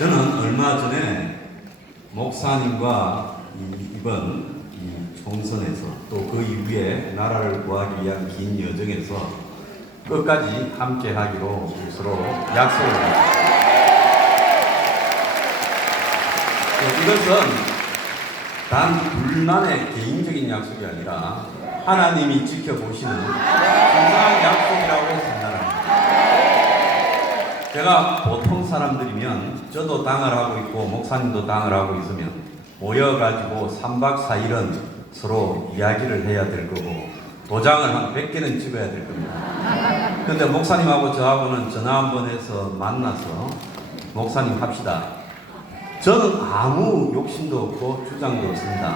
저는 얼마 전에 목사님과 이번 총선에서 또 그 이후에 나라를 구하기 위한 긴 여정에서 끝까지 함께 하기로 서로 약속을 했습니다. 이것은 단 둘만의 개인적인 약속이 아니라 하나님이 지켜보시는 분명한 약속이라고 생각합니다. 제가 보통 사람들이면 저도 당을 하고 있고 목사님도 당을 하고 있으면 모여가지고 3박 4일은 서로 이야기를 해야 될 거고 도장을 한 100개는 찍어야 될 겁니다. 그런데 목사님하고 저하고는 전화 한 번 해서 만나서 목사님 합시다. 저는 아무 욕심도 없고 주장도 없습니다.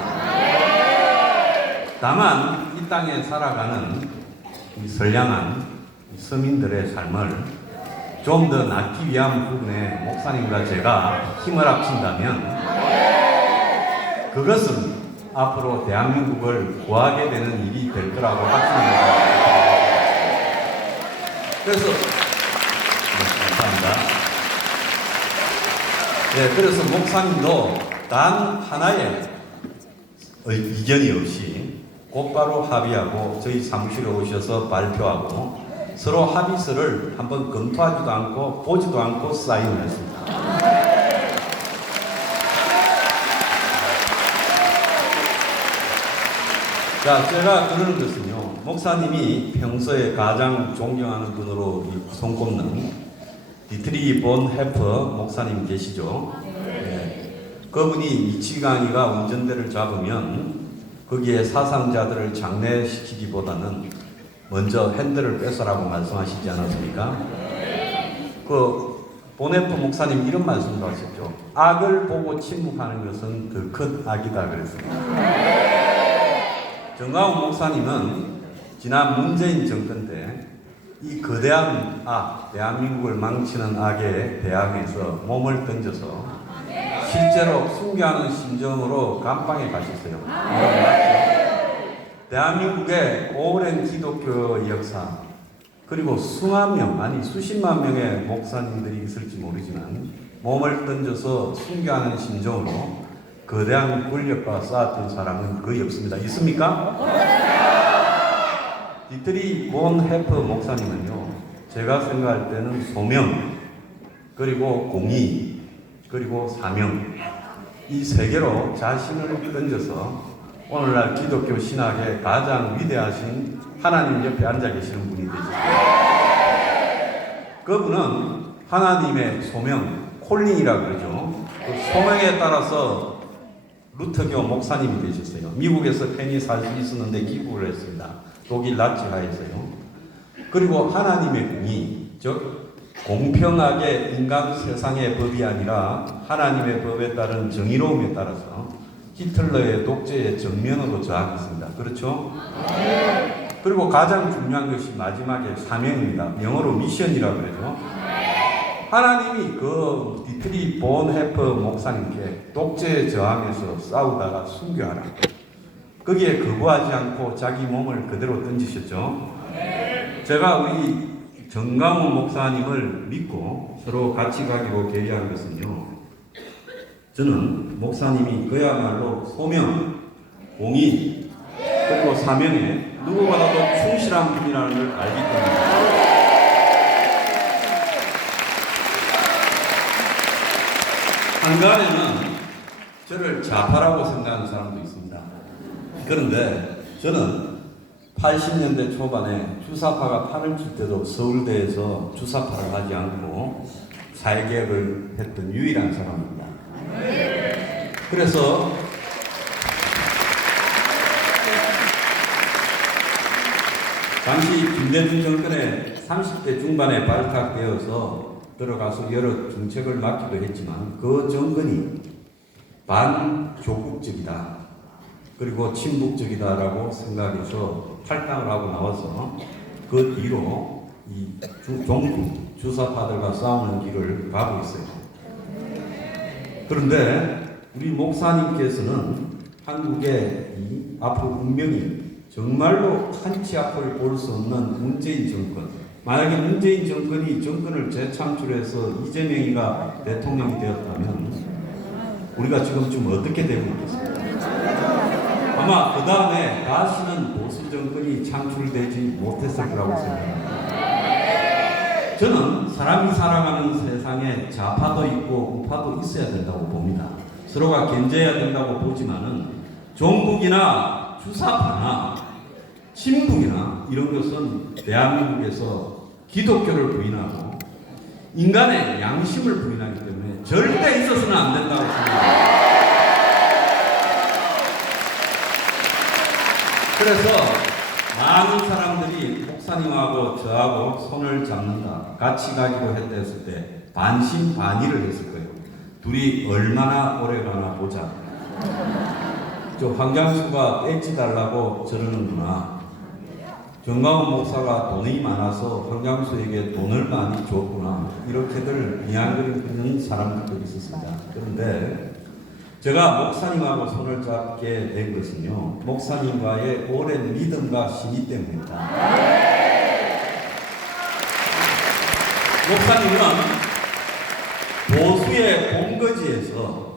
다만 이 땅에 살아가는 이 선량한 서민들의 삶을 좀 더 낫기 위한 부분에 목사님과 제가 힘을 합친다면 그것은 앞으로 대한민국을 구하게 되는 일이 될 거라고 확신합니다. 그래서 감사합니다. 네, 그래서 목사님도 단 하나의 이견이 없이 곧바로 합의하고 저희 사무실에 오셔서 발표하고 서로 합의서를 한번 검토하지도 않고 보지도 않고 사인을 했습니다. 자, 제가 그러는 것은요, 목사님이 평소에 가장 존경하는 분으로 손꼽는 디트리 본 헤퍼 목사님 계시죠? 네. 그분이 미치광이가 운전대를 잡으면 거기에 사상자들을 장례시키기보다는 먼저 핸들을 뺏으라고 말씀하시지 않았습니까? 보네프 목사님 이런 말씀도 하셨죠. 악을 보고 침묵하는 것은 더 큰 악이다 그랬습니다. 정광훈 목사님은 지난 문재인 정권 때 이 거대한 악, 대한민국을 망치는 악에 대항해서 몸을 던져서 실제로 순교하는 심정으로 감방에 가셨어요. 대한민국의 오랜 기독교 역사 그리고 수만 명 아니 수십만 명의 목사님들이 있을지 모르지만 몸을 던져서 순교하는 심정으로 거대한 권력과 싸웠던 사람은 거의 없습니다. 있습니까? 디트리 본 헤퍼 목사님은요, 제가 생각할 때는 소명 그리고 공의 그리고 사명 이 세 개로 자신을 던져서 오늘날 기독교 신학의 가장 위대하신 하나님 옆에 앉아 계시는 분이 되셨습니다. 그분은 하나님의 소명, 콜링이라고 그러죠. 그 소명에 따라서 루터교 목사님이 되셨어요. 미국에서 편히 살 수 있었는데 귀국을 했습니다. 독일 나치하에서요. 그리고 하나님의 공의, 즉 공평하게 인간 세상의 법이 아니라 하나님의 법에 따른 정의로움에 따라서 히틀러의 독재에 정면으로 저항했습니다. 그렇죠? 그리고 가장 중요한 것이 마지막에 사명입니다. 영어로 미션이라고 그러죠. 하나님이 그 디트리 본 헤퍼 목사님께 독재에 저항해서 싸우다가 순교하라. 거기에 거부하지 않고 자기 몸을 그대로 던지셨죠. 제가 우리 정광훈 목사님을 믿고 서로 같이 가기로 결의한 것은요, 저는 목사님이 그야말로 소명, 공의, 그리고 사명에 누구보다도 충실한 분이라는 걸 알기 때문입니다. 한간에는 저를 좌파라고 생각하는 사람도 있습니다. 그런데 저는 80년대 초반에 주사파가 판을 칠 때도 서울대에서 주사파를 하지 않고 사회개혁을 했던 유일한 사람입니다. 그래서 당시 김대중 정권에 30대 중반에 발탁되어서 들어가서 여러 정책을 맡기도 했지만 그 정권이 반조국적이다. 그리고 친북적이다라고 생각해서 탈당을 하고 나와서 그 뒤로 이 종북 주사파들과 싸우는 길을 가고 있어요. 그런데 우리 목사님께서는 한국의 이 앞으로 운명이 정말로 한치 앞을 볼 수 없는 문재인 정권 만약에 문재인 정권이 정권을 재창출해서 이재명이가 대통령이 되었다면 우리가 지금쯤 어떻게 되고 있겠습니까? 아마 그 다음에 다시는 보수 정권이 창출되지 못했을 거라고 생각합니다. 저는 사람이 살아가는 세상에 좌파도 있고 우파도 있어야 된다고 봅니다. 서로가 견제해야 된다고 보지만은 종북이나 주사파나 친북이나 이런 것은 대한민국에서 기독교를 부인하고 인간의 양심을 부인하기 때문에 절대 있어서는 안 된다고 생각합니다. 그래서 많은 사람들이 목사님하고 저하고 손을 잡는다, 같이 가기로 했을 때 반신반의를 했을 거예요. 둘이 얼마나 오래 가나 보자. 저 황장수가 떼지 달라고 저러는구나. 정광훈 목사가 돈이 많아서 황장수에게 돈을 많이 줬구나. 이렇게들 미안거리를 하는 사람들도 있었습니다. 그런데 제가 목사님하고 손을 잡게 된 것은요, 목사님과의 오랜 믿음과 신의 때문입니다. 목사님은 보수의 본거지에서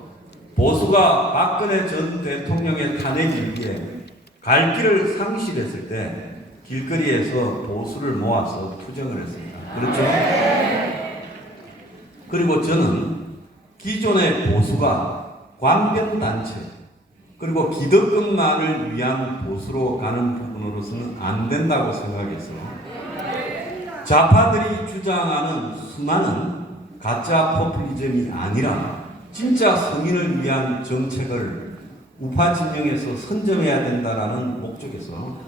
보수가 박근혜 전 대통령의 탄핵 이후에 갈 길을 상실했을 때 길거리에서 보수를 모아서 투쟁을 했습니다. 그렇죠? 그리고 저는 기존의 보수가 관변단체 그리고 기득권만을 위한 보수로 가는 부분으로서는 안 된다고 생각해서 좌파들이 주장하는 수많은 가짜 포퓰리즘이 아니라 진짜 성인을 위한 정책을 우파 진영에서 선점해야 된다라는 목적에서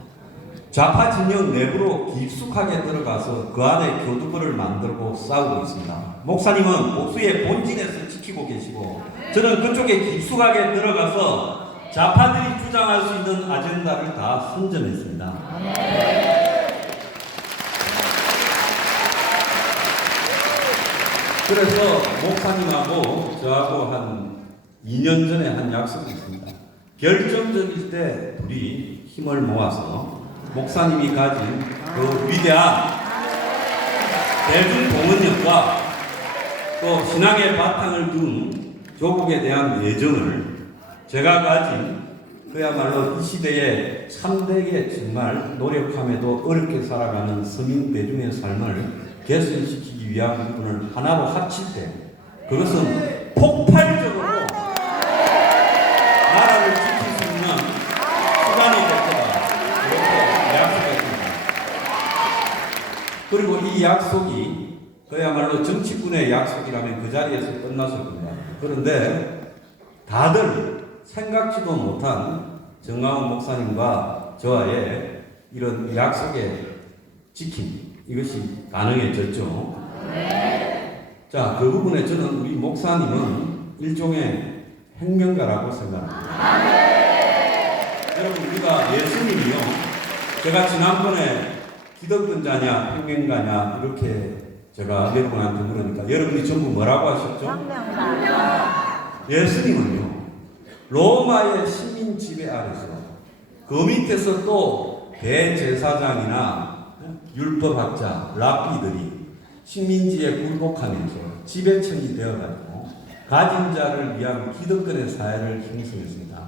좌파 진영 내부로 깊숙하게 들어가서 그 안에 교두보를 만들고 싸우고 있습니다. 목사님은 보수의 본진에서 지키고 계시고 저는 그쪽에 깊숙하게 들어가서 좌파들이 주장할 수 있는 아젠다를 다 선점했습니다. 그래서 목사님하고 저하고 한 2년 전에 한 약속이 있습니다. 결정적일 때 우리 힘을 모아서 목사님이 가진 그 위대한 대중동원력과 또 신앙의 바탕을 둔 조국에 대한 애정을 제가 가진 그야말로 이 시대에 참되게 정말 노력함에도 어렵게 살아가는 서민 대중의 삶을 개선시키기 위한 부분을 하나로 합칠 때 그것은 폭발적으로 나라를 지킬 수 있는 수단이 될 거다. 이렇게 약속했습니다. 그리고 이 약속이 그야말로 정치꾼의 약속이라면 그 자리에서 끝났을 겁니다. 그런데 다들 생각지도 못한 정광훈 목사님과 저와의 이런 약속의 지킴 이것이 가능해졌죠. 자, 그 부분에 저는 우리 목사님은 일종의 혁명가라고 생각합니다. 여러분, 우리가 예수님이요, 제가 지난번에 기독교자냐 혁명가냐 이렇게 제가 여러분한테 물으니까 여러분이 전부 뭐라고 하셨죠? 혁명가. 예수님은요, 로마의 시민 지배 아래서 그 밑에서 또 대제사장이나 율법학자, 랍비들이 식민지에 굴복하면서 지배층이 되어가지고 가진 자를 위한 기득권의 사회를 형성했습니다.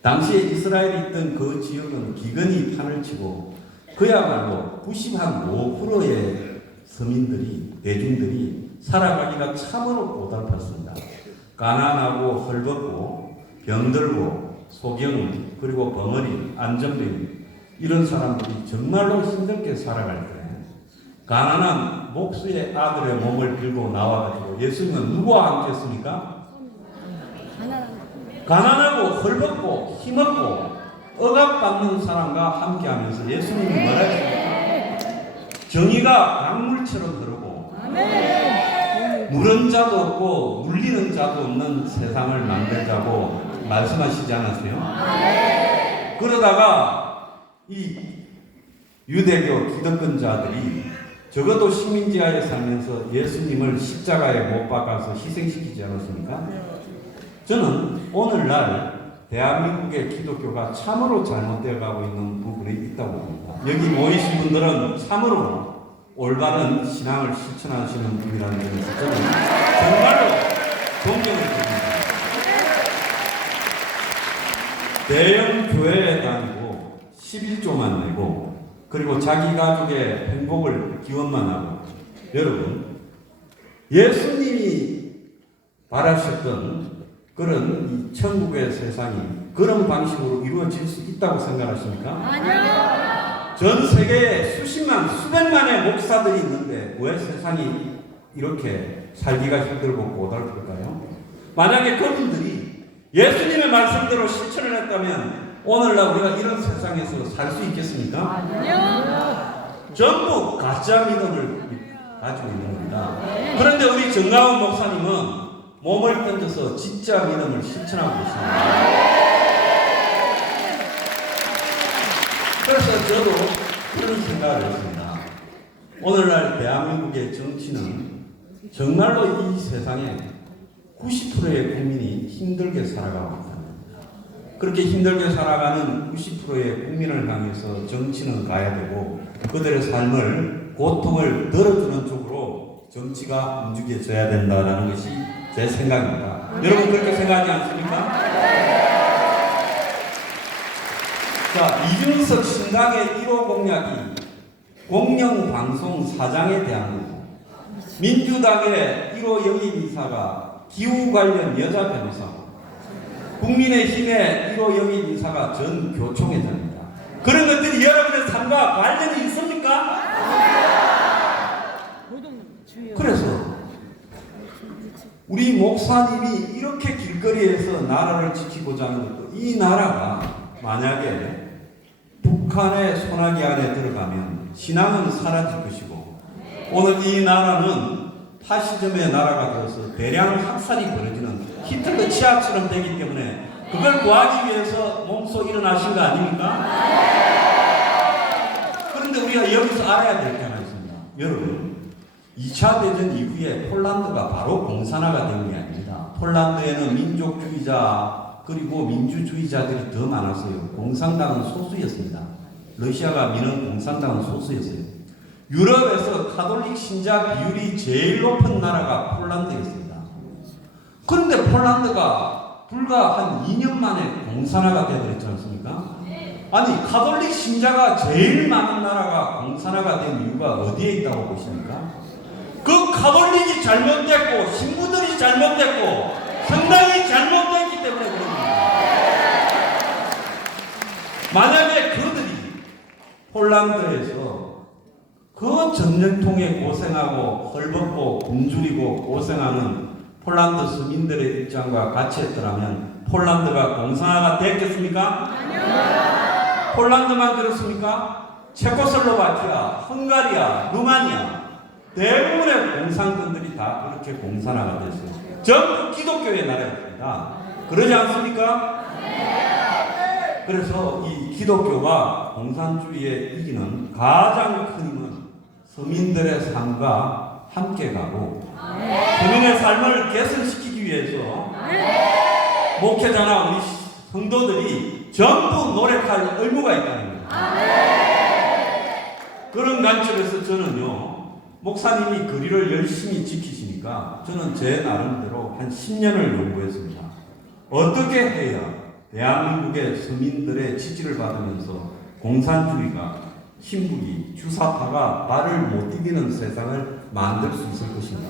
당시에 이스라엘에 있던 그 지역은 기근이 판을 치고 그야말로 95%의 서민들이, 대중들이 살아가기가 참으로 고달팠습니다. 가난하고 헐벗고 병들고 소경 그리고 벙어리, 안전병 이런 사람들이 정말로 힘들게 살아갈 때 가난한 목수의 아들의 몸을 들고 나와가지고 예수님은 누구와 함께 했습니까? 가난하고 헐벗고 힘없고 억압받는 사람과 함께하면서 예수님이 뭐라 했습니까? 정의가 강물처럼 흐르고 물은 자도 없고 물리는 자도 없는 세상을 만들자고 말씀하시지 않았어요? 그러다가 이 유대교 기득권자들이 적어도 식민지하에 살면서 예수님을 십자가에 못 박아서 희생시키지 않았습니까? 저는 오늘날 대한민국의 기독교가 참으로 잘못되어 가고 있는 부분이 있다고 봅니다. 여기 모이신 분들은 참으로 올바른 신앙을 실천하시는 분이라는 점에서 저는 정말로 존경을 드립니다. 대형 교회에 다니고 11조만 내고 그리고 자기 가족의 행복을 기원만 하고, 여러분 예수님이 바라셨던 그런 이 천국의 세상이 그런 방식으로 이루어질 수 있다고 생각하십니까? 아니요. 전 세계에 수십만 수백만의 목사들이 있는데 왜 세상이 이렇게 살기가 힘들고 고달플까요? 만약에 그분들이 예수님의 말씀대로 실천을 했다면 오늘날 우리가 이런 세상에서 살 수 있겠습니까? 아니요. 전부 가짜 믿음을 가지고 있는 겁니다. 그런데 우리 정가원 목사님은 몸을 던져서 진짜 믿음을 실천하고 계십니다. 그래서 저도 그런 생각을 했습니다. 오늘날 대한민국의 정치는 정말로 이 세상에 90%의 국민이 힘들게 살아가고 있다. 그렇게 힘들게 살아가는 90%의 국민을 향해서 정치는 가야 되고 그들의 삶을, 고통을 덜어주는 쪽으로 정치가 움직여져야 된다는 것이 제 생각입니다. 여러분 그렇게 생각하지 않습니까? 자, 이준석 신당의 1호 공약이 공영방송 사장에 대한 거고, 민주당의 1호 영입인사가 기후 관련 여자 변호사고, 국민의힘의 1호 영입인사가 전 교총회장입니다. 그런 것들이 여러분의 삶과 관련이 있습니까? 그래서 우리 목사님이 이렇게 길거리에서 나라를 지키고자 하는 것도, 이 나라가 만약에 북한의 소나기 안에 들어가면 신앙은 사라질 것이고, 오늘 이 나라는 파시즘의 나라가 되어서 대량 학살이 벌어지는 히틀러 치하처럼 되기 때문에 그걸 구하기 위해서 몸소 일어나신 거 아닙니까? 그런데 우리가 여기서 알아야 될 게 하나 있습니다. 여러분, 2차 대전 이후에 폴란드가 바로 공산화가 된 게 아닙니다. 폴란드에는 민족주의자 그리고 민주주의자들이 더 많았어요. 공산당은 소수였습니다. 러시아가 미는 공산당은 소수였어요. 유럽에서 가톨릭 신자 비율이 제일 높은 나라가 폴란드였습니다. 그런데 폴란드가 불과 한 2년 만에 공산화가 되어버렸지 않습니까? 아니, 가톨릭 신자가 제일 많은 나라가 공산화가 된 이유가 어디에 있다고 보십니까? 그 가톨릭이 잘못됐고 신부들이 잘못됐고 성당이 잘못됐기 때문에 그럽니다. 만약에 그들이 폴란드에서 그 전쟁통에 고생하고 헐벗고 굶주리고 고생하는 폴란드 서민들의 입장과 같이 했더라면 폴란드가 공산화가 됐겠습니까? 아니요. 폴란드만 그렇습니까? 체코슬로바키아, 헝가리아, 루마니아 대부분의 공산권들이 다 그렇게 공산화가 됐어요. 전부 기독교의 나라였습니다. 그러지 않습니까? 그래서 이 기독교가 공산주의에 이기는 가장 큰 힘은 서민들의 삶과 함께 가고 서민의 삶을 개선시키기 위해서 목회자나 우리 성도들이 전부 노력할 의무가 있다는 거예요. 그런 관점에서 저는요, 목사님이 거리를 열심히 지키시니까 저는 제 나름대로 한 10년을 연구했습니다. 어떻게 해야 대한민국의 서민들의 지지를 받으면서 공산주의가, 신북이, 주사파가 말을 못 이기는 세상을 만들 수 있을 것인가.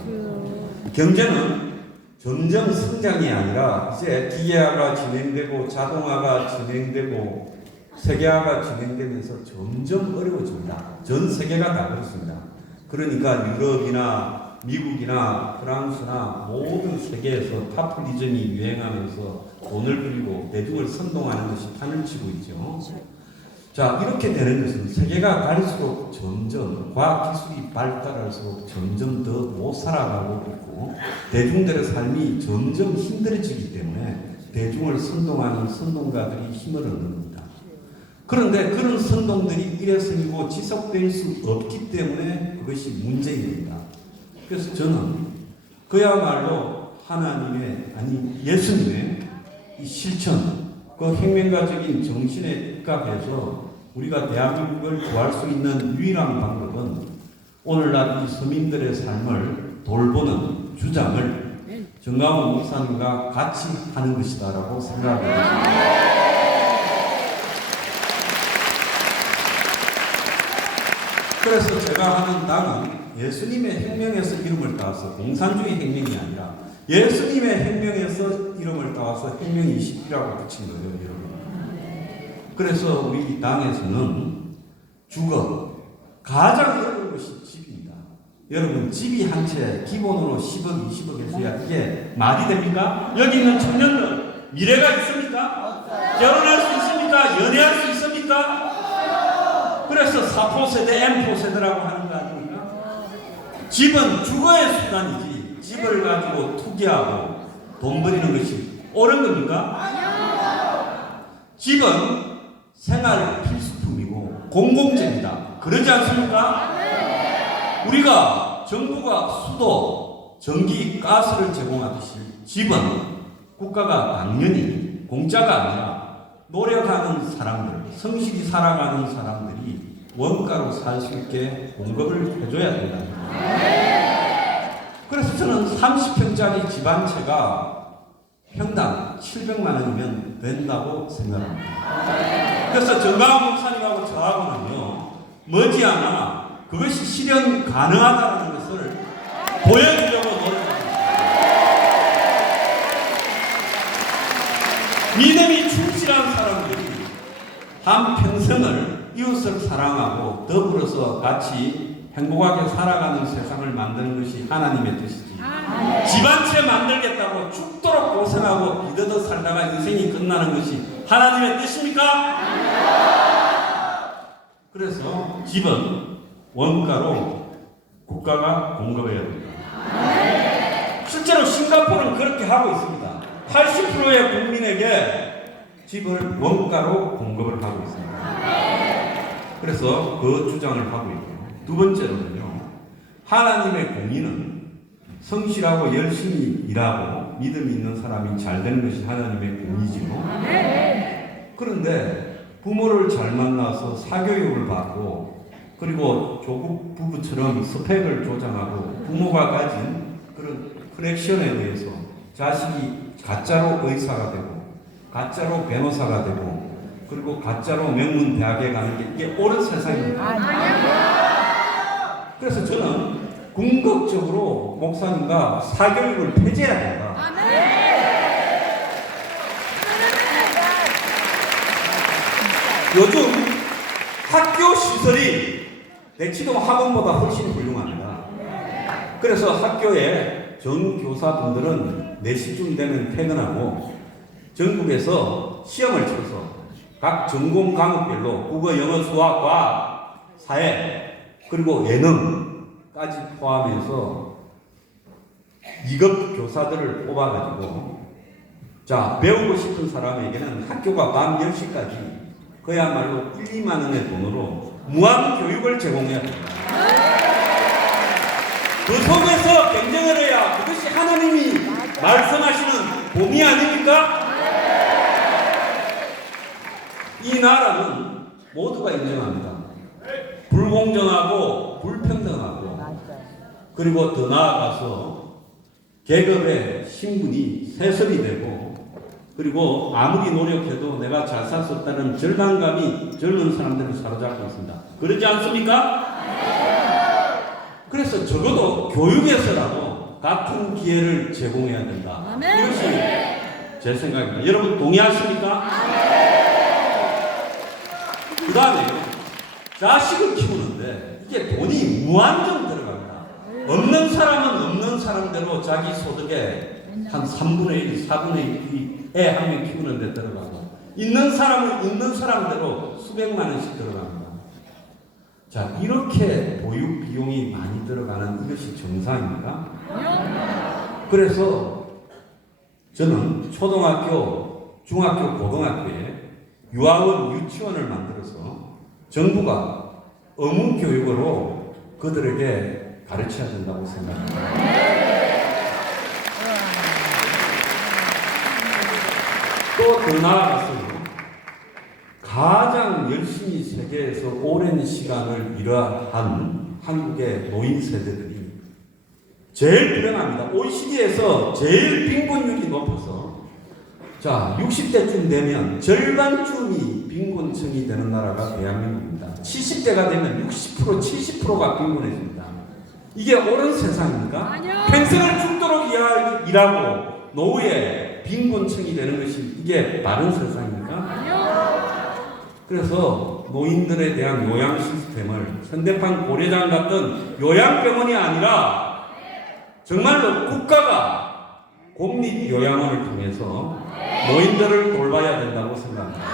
경제는 점점 성장이 아니라 이제 기계화가 진행되고 자동화가 진행되고 세계화가 진행되면서 점점 어려워집니다. 전 세계가 다 그렇습니다. 그러니까 유럽이나 미국이나 프랑스나 모든 세계에서 파퓰리즘이 유행하면서 돈을 들이고 대중을 선동하는 것이 판을 치고 있죠. 자, 이렇게 되는 것은 세계가 갈수록 점점 과학기술이 발달할수록 점점 더 못 살아가고 있고 대중들의 삶이 점점 힘들어지기 때문에 대중을 선동하는 선동가들이 힘을 얻는 겁니다. 그런데 그런 선동들이 일회성이고 지속될 수 없기 때문에 그것이 문제입니다. 그래서 저는 그야말로 하나님의, 아니 예수님의 이 실천, 그 혁명가적인 정신에 입각해서 우리가 대한민국을 구할 수 있는 유일한 방법은 오늘날 이 서민들의 삶을 돌보는 주장을 정강훈 목사님과 같이 하는 것이다라고 생각합니다. 그래서 제가 하는 당은 예수님의 혁명에서 이름을 따서 공산주의 혁명이 아니라 예수님의 혁명에서 이름을 따서 혁명 20이라고 붙인 거예요, 여러분. 그래서 우리 당에서는 주거, 가장 어려운 것이 집입니다. 여러분, 집이 한 채 기본으로 10억, 20억에서야 이게 말이 됩니까? 여기 있는 청년들 미래가 있습니까? 결혼할 수 있습니까? 연애할 수 있습니까? 그래서 4포 세대, M포 세대라고 하는 거 아닙니까? 집은 주거의 수단이지 집을 가지고 투기하고 돈 버리는 것이 옳은 겁니까? 집은 생활 필수품이고 공공재입니다. 그러지 않습니까? 우리가 정부가 수도, 전기, 가스를 제공하듯이 집은 국가가 당연히 공짜가 아니라 노력하는 사람들, 성실히 살아가는 사람들이 원가로 살 수 있게 공급을 해줘야 된다. 그래서 저는 30평짜리 집 한 채가 평당 700만 원이면 된다고 생각합니다. 그래서 정강훈 목사님하고 저하고는요, 머지않아 그것이 실현 가능하다는 것을 보여주려고 노력합니다. 믿음이 충실한 사람들이 한평생을 이웃을 사랑하고 더불어서 같이 행복하게 살아가는 세상을 만드는 것이 하나님의 뜻이지. 집 한 채 만들겠다고 죽도록 고생하고 기대도 살다가 인생이 끝나는 것이 하나님의 뜻입니까? 그래서 집은 원가로 국가가 공급해야 됩니다. 실제로 싱가포르는 그렇게 하고 있습니다. 80%의 국민에게 집을 원가로 공급을 하고 있습니다. 그래서 그 주장을 하고 있고요. 두 번째로는요, 하나님의 공의는 성실하고 열심히 일하고 믿음 있는 사람이 잘 되는 것이 하나님의 공의지요. 그런데 부모를 잘 만나서 사교육을 받고 그리고 조국 부부처럼 스펙을 조장하고 부모가 가진 그런 커넥션에 의해서 자식이 가짜로 의사가 되고 가짜로 변호사가 되고 그리고 가짜로 명문 대학에 가는 게 이게 옳은 세상입니다. 그래서 저는 궁극적으로 목사님과 사교육을 폐지해야 된다. 요즘 학교 시설이 대치동 학원보다 훨씬 훌륭합니다. 그래서 학교에 전교사분들은 4시쯤 되면 퇴근하고 전국에서 시험을 쳐서 각 전공 과목별로 국어, 영어, 수학, 과학, 사회 그리고 예능까지 포함해서 2급 교사들을 뽑아가지고 자 배우고 싶은 사람에게는 학교가 밤 10시까지 그야말로 1, 2만 원의 돈으로 무한 교육을 제공해야 됩니다. 그 속에서 경쟁을 해야 그것이 하나님이 말씀하시는 봄이 아닙니까? 이 나라는 모두가 인정합니다. 불공정하고 불평등하고 그리고 더 나아가서 계급의 신분이 세습이 되고 그리고 아무리 노력해도 내가 잘 살 수 없다는 절망감이 젊은 사람들을 사로잡고 있습니다. 그러지 않습니까? 그래서 적어도 교육에서라도 같은 기회를 제공해야 된다. 이것이 제 생각입니다. 여러분 동의하십니까? 그 다음에 자식을 키우는데 이게 돈이 무한정 들어갑니다. 없는 사람은 없는 사람대로 자기 소득의 한 3분의 1, 4분의 1이 애 한 명 키우는 데 들어가고 있는 사람은 있는 사람대로 수백만 원씩 들어갑니다. 자, 이렇게 보육 비용이 많이 들어가는 이것이 정상입니까? 그래서 저는 초등학교, 중학교, 고등학교에 유아원, 유치원을 만들어서 정부가 의무 교육으로 그들에게 가르쳐야 된다고 생각합니다. 또 더 나아가서 가장 열심히 세계에서 오랜 시간을 일한 한국의 노인 세대들이 제일 불행합니다. OECD에서 제일 빈곤율이 높아서 자 60대쯤 되면 절반쯤이 빈곤층이 되는 나라가 대한민국입니다. 70대가 되면 60% 70%가 빈곤해집니다. 이게 옳은 세상입니까? 아니요. 평생을 죽도록 일하고 노후에 빈곤층이 되는 것이 이게 바른 세상입니까? 아니요. 그래서 노인들에 대한 요양 시스템을 현대판 고려장 같은 요양병원이 아니라 정말로 국가가 공립요양원을 통해서 노인들을 돌봐야 된다고 생각합니다.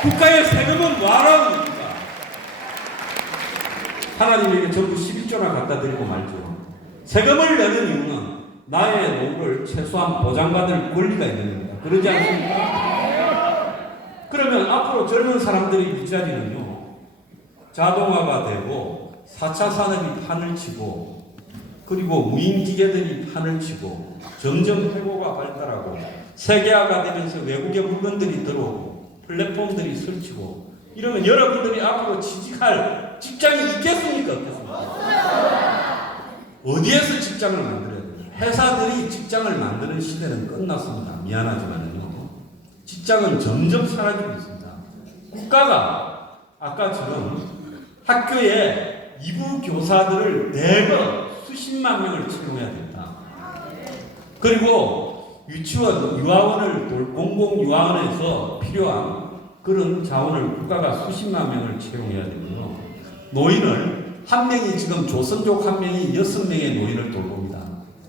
국가의 세금은 뭐하라는 겁니까? 하나님에게 전부 11조나 갖다 드리고 말죠. 세금을 내는 이유는 나의 노후를 최소한 보장받을 권리가 있는 겁니다. 그러지 않습니까? 그러면 앞으로 젊은 사람들의 일자리는요, 자동화가 되고 4차 산업이 판을 치고 그리고 무인기계들이 판을 치고 점점 회고가 발달하고 세계화가 되면서 외국의 물건들이 들어오고 플랫폼들이 설치고 이러면 여러분들이 앞으로 취직할 직장이 있겠습니까? 없겠습니까? 어디에서 직장을 만들어야 돼요? 회사들이 직장을 만드는 시대는 끝났습니다. 미안하지만요. 직장은 점점 사라지고 있습니다. 국가가 아까처럼 학교에 이부 교사들을 대거 수십만 명을 채용해야 된다. 그리고 유치원, 유아원을 공공 유아원에서 필요한 그런 자원을 국가가 수십만 명을 채용해야 되고요. 노인을 한 명이 지금 조선족 한 명이 6명의 노인을 돌봅니다.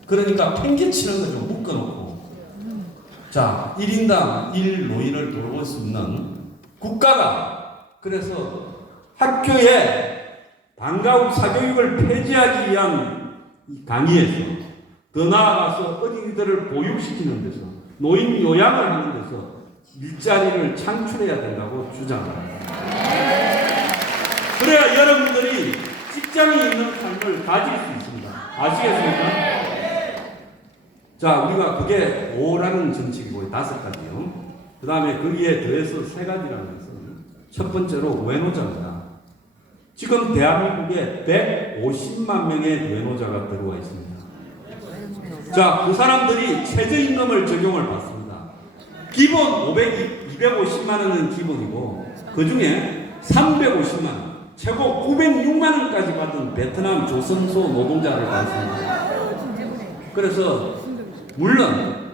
그러니까 팽개치는 거죠. 묶어놓고. 자, 1인당 1 노인을 돌볼 수 있는 국가가 그래서 학교에 방과 후 사교육을 폐지하기 위한 강의에서 더 나아가서 어린이들을 보육시키는 데서 노인 요양을 하는 데서 일자리를 창출해야 된다고 주장합니다. 그래야 여러분들이 직장이 있는 삶을 가질 수 있습니다. 아시겠습니까? 자, 우리가 그게 5라는 정책이고 5가지요. 그 다음에 거기에 더해서 3가지라는 것은 첫 번째로 외노자입니다. 지금 대한민국에 150만 명의 외노자가 들어와 있습니다. 자, 그 사람들이 최저임금을 적용을 받습니다. 기본 250만 원은 기본이고 그 중에 350만 원, 최고 906만 원까지 받은 베트남 조선소 노동자를 받습니다. 그래서 물론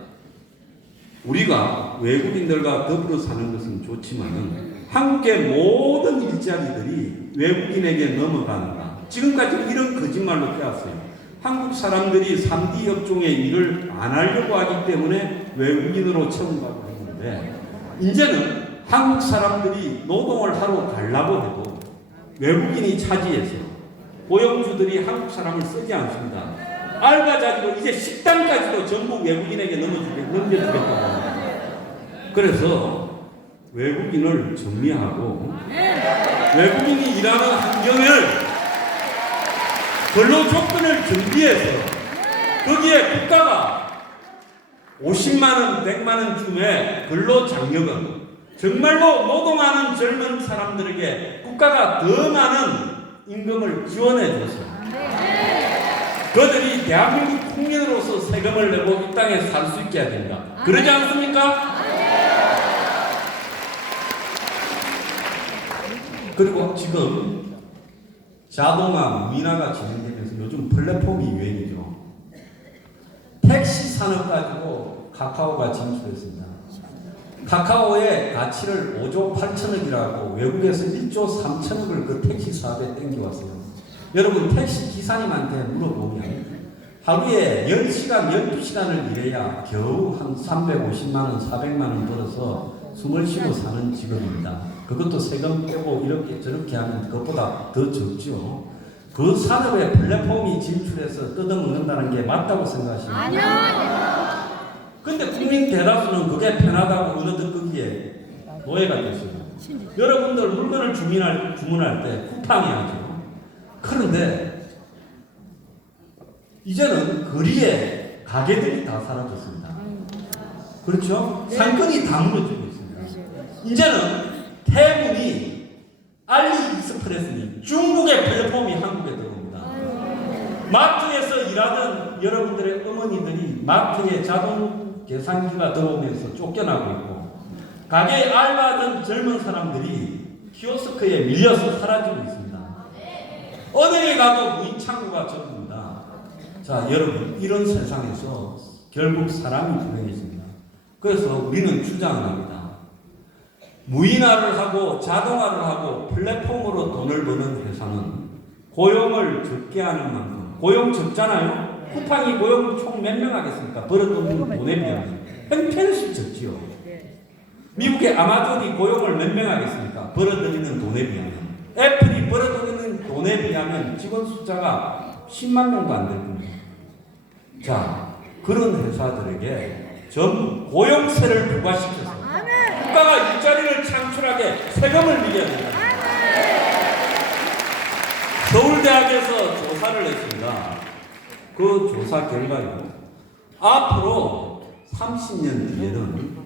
우리가 외국인들과 더불어 사는 것은 좋지만은 한국의 모든 일자리들이 외국인에게 넘어가는가? 지금까지 이런 거짓말로 해왔어요. 한국 사람들이 3D 업종의 일을 안 하려고 하기 때문에 외국인으로 채용받고 했는데 이제는 한국 사람들이 노동을 하러 가려고 해도 외국인이 차지해서 고용주들이 한국 사람을 쓰지 않습니다. 알바 자리로 이제 식당까지도 전부 외국인에게 넘겨주겠다고 합니다. 그래서 외국인을 정리하고 외국인이 일하는 환경을 근로 조건을 준비해서 거기에 국가가 50만 원, 100만 원쯤의 근로 장려금 정말로 노동하는 젊은 사람들에게 국가가 더 많은 임금을 지원해 줘서 그들이 대한민국 국민으로서 세금을 내고 이 땅에 살 수 있게 해야 된다. 그러지 않습니까? 그리고 지금 자동화, 무인화가 진행되면서 요즘 플랫폼이 유행이죠. 택시 산업 가지고 카카오가 진출했습니다. 카카오의 가치를 5조 8천억이라고 외국에서 1조 3천억을 그 택시 사업에 땡겨왔어요. 여러분 택시 기사님한테 물어보면 하루에 10시간, 12시간을 일해야 겨우 한 350만 원, 400만 원 벌어서 숨을 쉬고 사는 직업입니다. 그것도 세금 빼고 이렇게 저렇게 하면 그것보다 더 적죠. 그 산업에 플랫폼이 진출해서 뜯어먹는다는 게 맞다고 생각하십니까? 아니요. 근데 국민 대다수는 그게 편하다고 어느덧 거기에 노예가 됐어요. 여러분들 물건을 주문할 때 쿠팡해야죠. 그런데 이제는 거리에 가게들이 다 사라졌습니다. 그렇죠? 상권이 다 무너지고 있습니다. 이제는 태문이 알리익스프레스니 2000년이 중국의 플랫폼이 한국에 들어옵니다. 마트에서 일하던 여러분들의 어머니들이 마트에 자동 계산기가 들어오면서 쫓겨나고 있고, 가게에 알바하던 젊은 사람들이 키오스크에 밀려서 사라지고 있습니다. 어디에 가도 무인 창구가 전부입니다. 자, 여러분, 이런 세상에서 결국 사람이 불행해집니다. 그래서 우리는 주장을 합니다. 무인화를 하고 자동화를 하고 플랫폼으로 돈을 버는 회사는 고용을 적게 하는 만큼, 고용 적잖아요? 쿠팡이 고용 총 몇 명 하겠습니까? 벌어들이는 돈에 비하면 형편없이 적지요. 미국의 아마존이 고용을 몇 명 하겠습니까? 벌어들이는 돈에 비하면. 애플이 벌어들이는 돈에 비하면 직원 숫자가 10만 명도 안 될 겁니다. 자, 그런 회사들에게 전부 고용세를 부과시켜서 국가가 일자리를 창출하게 세금을 밀려야 된다. 서울대학에서 조사를 했습니다. 그 조사 결과요, 앞으로 30년 뒤에는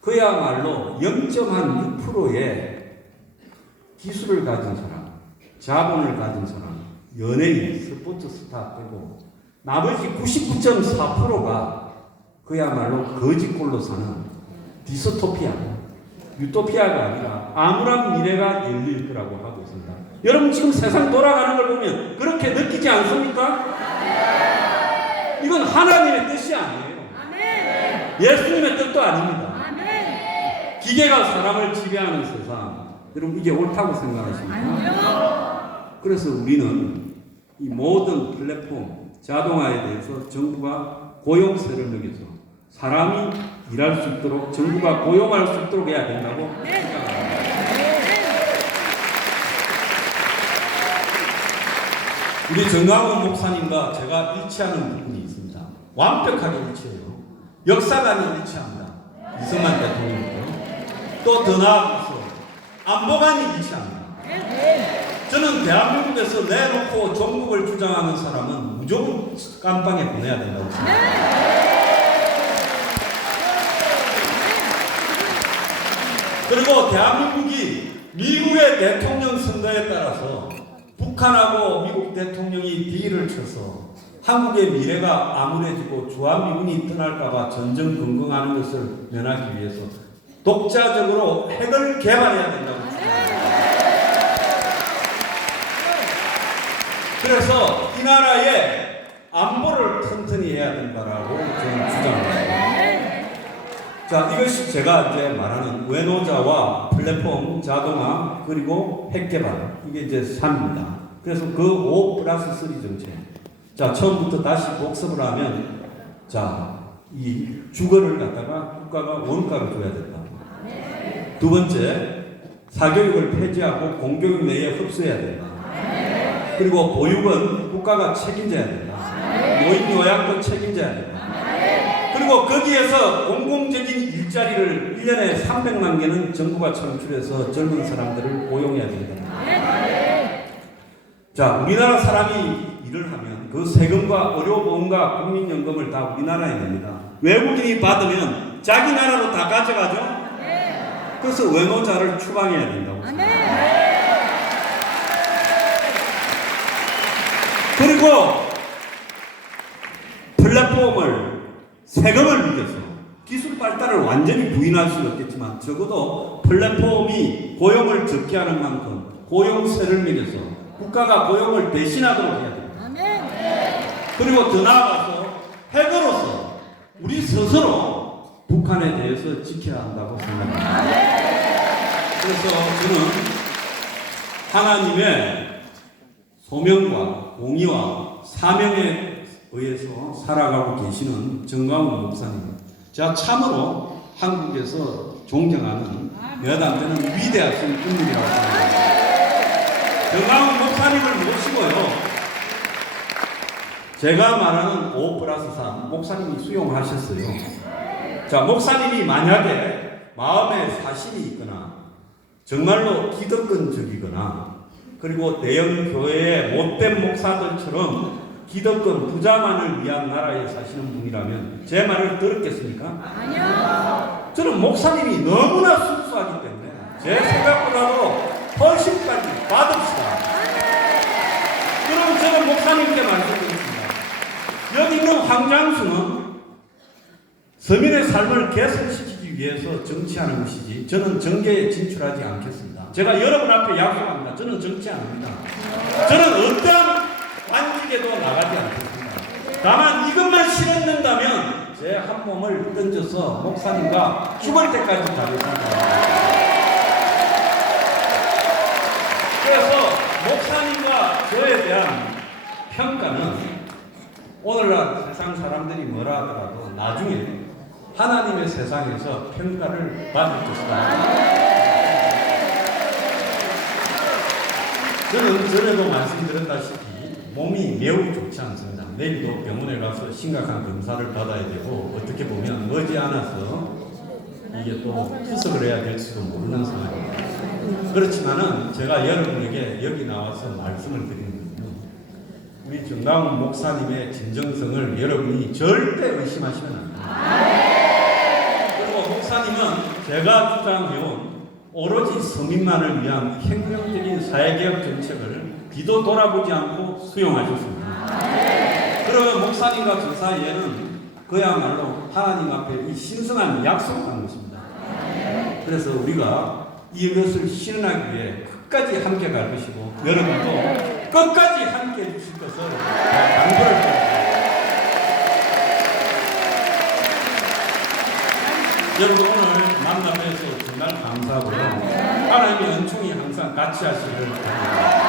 그야말로 0.6%의 기술을 가진 사람, 자본을 가진 사람, 연예인, 스포츠 스타 빼고 나머지 99.4%가 그야말로 거지꼴로 사는 디스토피아, 유토피아가 아니라 암울한 미래가 열릴 거라고 하고 있습니다. 여러분 지금 세상 돌아가는 걸 보면 그렇게 느끼지 않습니까? 이건 하나님의 뜻이 아니에요. 예수님의 뜻도 아닙니다. 기계가 사람을 지배하는 세상, 여러분 이게 옳다고 생각하십니까? 그래서 우리는 이 모든 플랫폼, 자동화에 대해서 정부가 고용세를 매겨서 사람이 일할 수 있도록, 정부가 고용할 수 있도록 해야 된다고 생각합니다. 우리 정강훈 목사님과 제가 일치하는 부분이 있습니다. 완벽하게 일치해요. 역사관이 일치합니다. 이승만 대통령이고요. 또 더 나아가서 안보관이 일치합니다. 저는 대한민국에서 내놓고 종국을 주장하는 사람은 무조건 깜빵에 보내야 된다고 생각합니다. 그리고 대한민국이 미국의 대통령 선거에 따라서 북한하고 미국 대통령이 딜을 쳐서 한국의 미래가 암울해지고 주한미군이 떠날까봐 전전긍긍하는 것을 면하기 위해서 독자적으로 핵을 개발해야 된다고 생각합니다. 그래서 이 나라의 안보를 튼튼히 해야 된다라고 저는 주장합니다. 자, 이것이 제가 이제 말하는 외노자와 플랫폼, 자동화, 그리고 핵 개발. 이게 이제 3입니다. 그래서 그 5+3 정책. 자, 처음부터 다시 복습을 하면, 자, 이 주거를 갖다가 국가가 원가를 줘야 된다. 두 번째, 사교육을 폐지하고 공교육 내에 흡수해야 된다. 그리고 보육은 국가가 책임져야 된다. 노인 요양도 책임져야 된다. 그리고 거기에서 공공적인 일자리를 1년에 300만 개는 정부가 창출해서 젊은 사람들을 고용해야 된다. 자, 우리나라 사람이 일을 하면 그 세금과 의료보험과 국민연금을 다 우리나라에 냅니다. 외국인이 받으면 자기 나라로 다 가져가죠? 그래서 외노자를 추방해야 된다고 생각합니다. 그리고 플랫폼을 세금을 매겨서 기술 발달을 완전히 부인할 수는 없겠지만 적어도 플랫폼이 고용을 적게 하는 만큼 고용세를 매겨서 국가가 고용을 대신하도록 해야 됩니다. 그리고 더 나아가서 핵으로서 우리 스스로 북한에 대해서 지켜야 한다고 생각합니다. 그래서 저는 하나님의 소명과 공의와 사명에 의해서 살아가고 계시는 정강훈 목사님, 제가 참으로 한국에서 존경하는 여담되는 위대하신 인물이라고 생각합니다. 정강훈 목사님을 모시고요, 제가 말하는 5+3 목사님이 수용하셨어요. 자, 목사님이 만약에 마음에 사실이 있거나 정말로 기득권적이거나 그리고 대형 교회의 못된 목사들처럼 기득권 부자만을 위한 나라에 사시는 분이라면 제 말을 들었겠습니까? 아니요. 저는 목사님이 너무나 순수하기 때문에 제 생각보다도 훨씬까지 받읍시다. 그럼 저는 목사님께 말씀드렸습니다. 여기 있는 황장수는 서민의 삶을 개선시키기 위해서 정치하는 것이지 저는 정계에 진출하지 않겠습니다. 제가 여러분 앞에 약속합니다. 저는 정치 안 합니다. 저는 어떠한 관직에도 나가지 않겠습니다. 다만 이것만 실현된다면 제 한 몸을 던져서 목사님과 죽을 때까지 가겠습니다. 그래서 목사님과 저에 대한 평가는 오늘날 세상 사람들이 뭐라 하더라도 나중에 하나님의 세상에서 평가를 받을 것이다. 저는 전에도 말씀드렸다시피 몸이 매우 좋지 않습니다. 내일도 병원에 가서 심각한 검사를 받아야 되고 어떻게 보면 머지않아서 이게 또 투석을 해야 될 수도 모르는 상황입니다. 그렇지만은 제가 여러분에게 여기 나와서 말씀을 드리는 것은 우리 정강훈 목사님의 진정성을 여러분이 절대 의심하시면 안 됩니다. 그리고 목사님은 제가 주장해온 오로지 서민만을 위한 혁명적인 사회개혁 정책을 뒤도 돌아보지 않고 수용하셨습니다. 그러면 목사님과 저 사이에는 그야말로 하나님 앞에 이 신성한 약속한 것입니다. 그래서 우리가 이것을 실현하기 위해 끝까지 함께 갈 것이고 여러분도 끝까지 함께 해주실 것을 당부를 드립니다. 여러분 오늘 만나 뵈서 정말 감사하고요. 하나님의 은총이 항상 같이 하시기를 바랍니다.